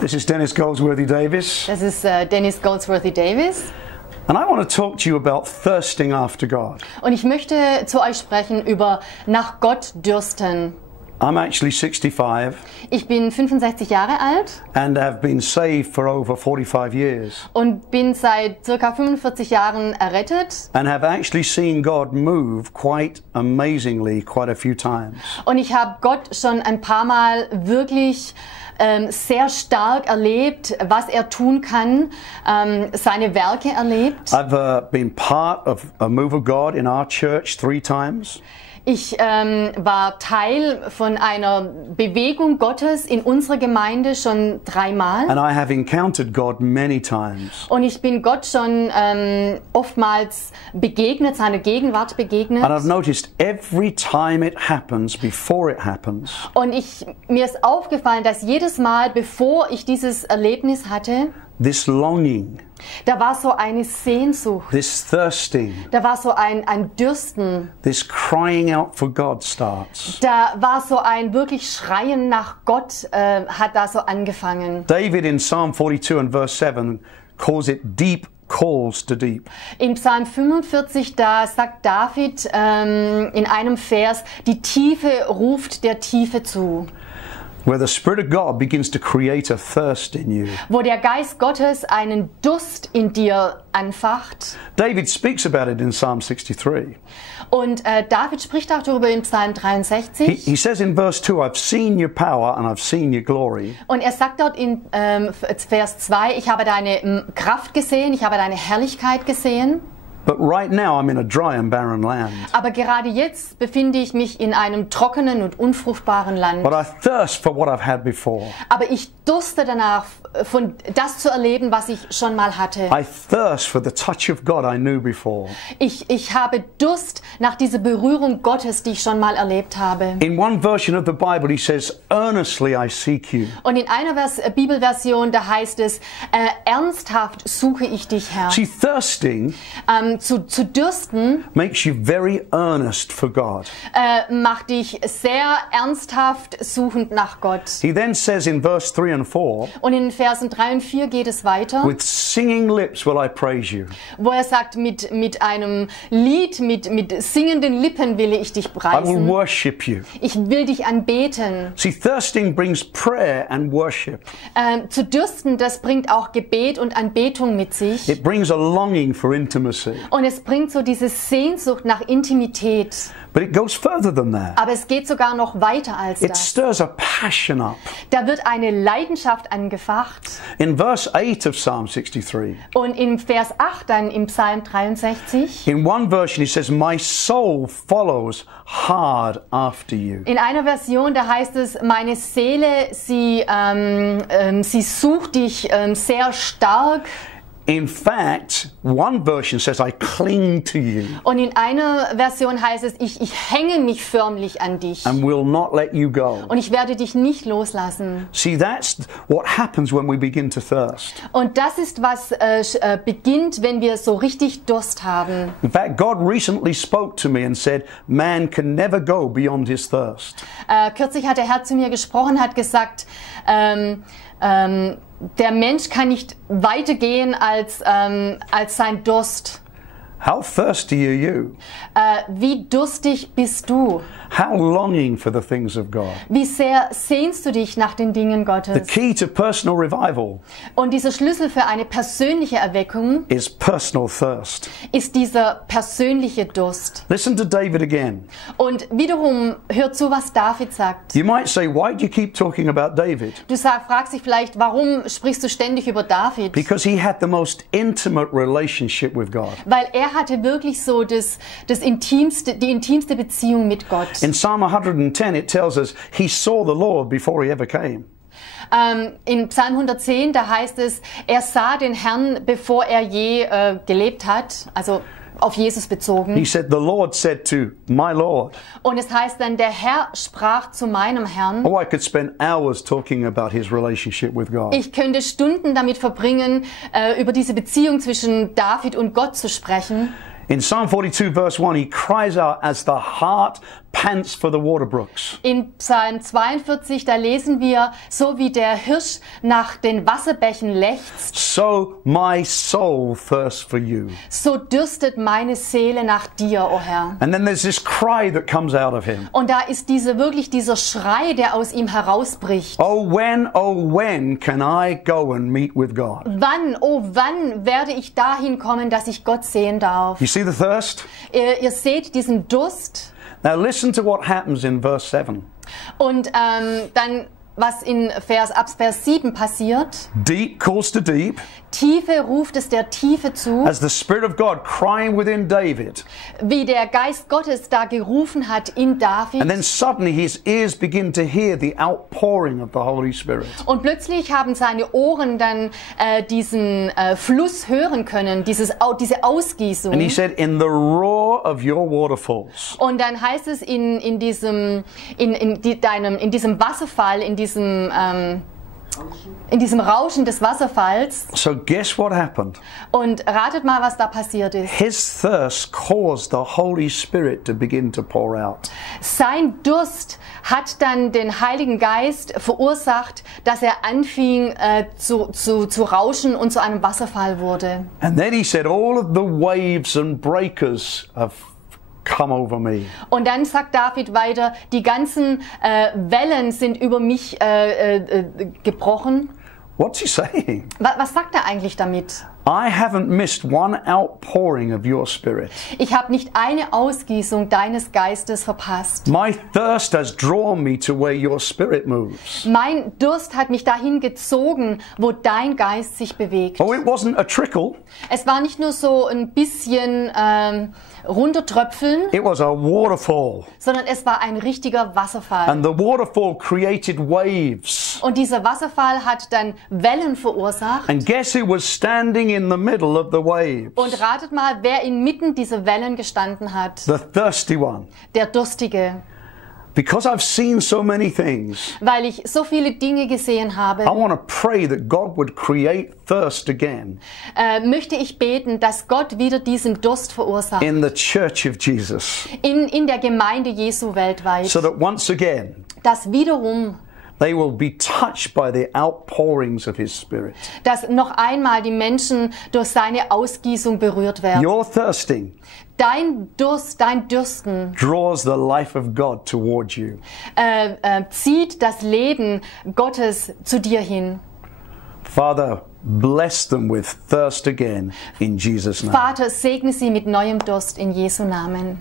This is Dennis Goldsworthy-Davis. Das ist Dennis Goldsworthy-Davis. And I want to talk to you about thirsting after God. Und ich möchte zu euch sprechen über nach Gott dürsten. I'm actually 65 Ich bin 65 Jahre alt and have been saved for over 45 years und bin seit circa 45 Jahren errettet. and have actually seen God move quite amazingly quite a few times. Und ich habe Gott schon ein paar Mal wirklich sehr stark erlebt, was er tun kann, seine Werke erlebt. I've been part of a move of God in our church 3 times. Ich war Teil von einer Bewegung Gottes in unserer Gemeinde schon 3-mal. And I have encountered God many times. Und ich bin Gott schon oftmals begegnet, seiner Gegenwart begegnet. And I've noticed every time it happens, before it happens, Und mir ist aufgefallen, dass jedes Mal, bevor ich dieses Erlebnis hatte, this longing, da war so eine Sehnsucht, this thirsting, da war so ein Dürsten, this crying out for God starts. da war so ein wirklich Schreien nach Gott, hat da so angefangen. David in Psalm 42 and verse 7 calls it deep calls to deep. Im Psalm 45, da sagt David in einem Vers, die Tiefe ruft der Tiefe zu. Where the Spirit of God begins to create a thirst in you. Wo der Geist Gottes einen Durst in dir anfacht. David speaks about it in Psalm 63. Und David spricht auch darüber im Psalm 63. He says in verse 2, I've seen your power and I've seen your glory. Und er sagt dort in Vers 2, ich habe deine Kraft gesehen, ich habe deine Herrlichkeit gesehen. But right now I'm in a dry and barren land. Aber gerade jetzt befinde ich mich in einem trockenen und unfruchtbaren Land. But I thirst for what I've had before. Aber ich durste danach, von das zu erleben, was ich schon mal hatte. I thirst for the touch of God I knew before. Ich habe Durst nach dieser Berührung Gottes, die ich schon mal erlebt habe. In one version of the Bible he says, earnestly I seek you. Und in einer Bibelversion, da heißt es, ernsthaft suche ich dich, Herr. See, thirsting Zu dürsten makes you very earnest for God. macht dich sehr ernsthaft suchend nach Gott. He then says in verse 3 and 4, Und in Versen 3 und 4 geht es weiter, with singing lips will I praise you. wo er sagt, mit einem Lied, mit singenden Lippen will ich dich I will preisen. worship you. Ich will dich anbeten. See, thirsting brings prayer and worship. Zu dürsten, das bringt auch Gebet und Anbetung mit sich. It brings a longing for intimacy. Und es bringt so diese Sehnsucht nach Intimität. But it goes further than that. Aber es geht sogar noch weiter als It das. stirs a passion up. Da wird eine Leidenschaft angefacht. In verse 8 of Psalm 63, Und im Vers 8 dann im Psalm 63, in one version he says, my soul follows hard after you. in einer Version, da heißt es, meine Seele, sie sucht dich sehr stark. In fact, one version says, I cling to you Und in einer Version heißt es, ich hänge mich förmlich an dich. and will not let you go. Und ich werde dich nicht loslassen. See, that's what happens when we begin to thirst. Und das ist, was beginnt, wenn wir so richtig Durst haben. In fact, God recently spoke to me and said, man can never go beyond his thirst. Kürzlich hat der Herr zu mir gesprochen, hat gesagt, der Mensch kann nicht weitergehen als sein Durst. How thirsty are you? Wie durstig bist du? How longing for the things of God? Wie sehr sehnst du dich nach den Dingen The Gottes? key to personal revival Und dieser Schlüssel für eine persönliche Erweckung is personal thirst. ist dieser persönliche Durst. Listen to David again. Und wiederum, hör zu, was David sagt. You might say, why do you keep talking about David? Du fragst dich vielleicht, warum sprichst du ständig über David? Because he had the most intimate relationship with God. Weil er hatte wirklich so die intimste Beziehung mit Gott. In Psalm 110 it tells us he saw the Lord before he ever came. In Psalm 110, da heißt es, er sah den Herrn, bevor er je gelebt hat, also auf Jesus bezogen. He said, the Lord said to my Lord. Und es heißt dann, der Herr sprach zu meinem Herrn. Oh, I could spend hours talking about his relationship with God. Ich könnte Stunden damit verbringen, über diese Beziehung zwischen David und Gott zu sprechen. In Psalm 42 verse 1 he cries out as the hart pants for the water brooks, In Psalm 42, da lesen wir, so wie der Hirsch nach den Wasserbächen lechzt, so my soul thirsts for you. so dürstet meine Seele nach dir, o Herr. And then there's this cry that comes out of him. Und da ist wirklich dieser Schrei, der aus ihm herausbricht. Oh, when can I go and meet with God? Wann, oh wann werde ich dahin kommen, dass ich Gott sehen darf? You see the thirst? Ihr seht diesen Durst. Now listen to what happens in verse 7. Und dann, was ab Vers 7 passiert. Deep calls to deep, Tiefe ruft es der Tiefe zu, as the Spirit of God crying within David. wie der Geist Gottes da gerufen hat in David. And then suddenly his ears begin to hear the outpouring of the Holy Spirit. Und plötzlich haben seine Ohren dann diesen Fluss hören können, diese Ausgießung. And he said, in the roar of your waterfalls. Und dann heißt es in diesem Wasserfall, in diesem Rauschen des Wasserfalls. So guess what happened? Und ratet mal, was da passiert ist. His thirst caused the Holy Spirit to begin to pour out. Sein Durst hat dann den Heiligen Geist verursacht, dass er anfing zu rauschen und zu einem Wasserfall wurde. And then he said, all of the waves and breakers have come over me. Und dann sagt David weiter, die ganzen Wellen sind über mich gebrochen. What's he saying? Was sagt er eigentlich damit? I haven't missed one outpouring of your spirit. Ich habe nicht eine Ausgießung deines Geistes verpasst. My thirst has drawn me to where your spirit moves. Mein Durst hat mich dahin gezogen, wo dein Geist sich bewegt. Oh, it wasn't a trickle. Es war nicht nur so ein bisschen runtertröpfeln, It was a waterfall. sondern es war ein richtiger Wasserfall. And the waterfall created waves. Und dieser Wasserfall hat dann Wellen verursacht. And guess who was standing in the middle of the waves? Und ratet mal, wer inmitten dieser Wellen gestanden hat. The thirsty one. Der Durstige. Because I've seen so many things, Weil ich so viele Dinge gesehen habe, I want to pray that God would create thirst again möchte ich beten, dass Gott wieder diesen Durst verursacht. in the church of Jesus. In der Gemeinde Jesu weltweit. So that once again, Dass wiederum, they will be touched by the outpourings of His Spirit. dass noch einmal die Menschen durch seine Ausgießung berührt werden. Your thirsting Dein Durst, dein Dürsten draws the life of God toward you. zieht das Leben Gottes zu dir hin. Father, bless them with thirst again in Jesus' name. Vater, segne sie mit neuem Durst in Jesu Namen.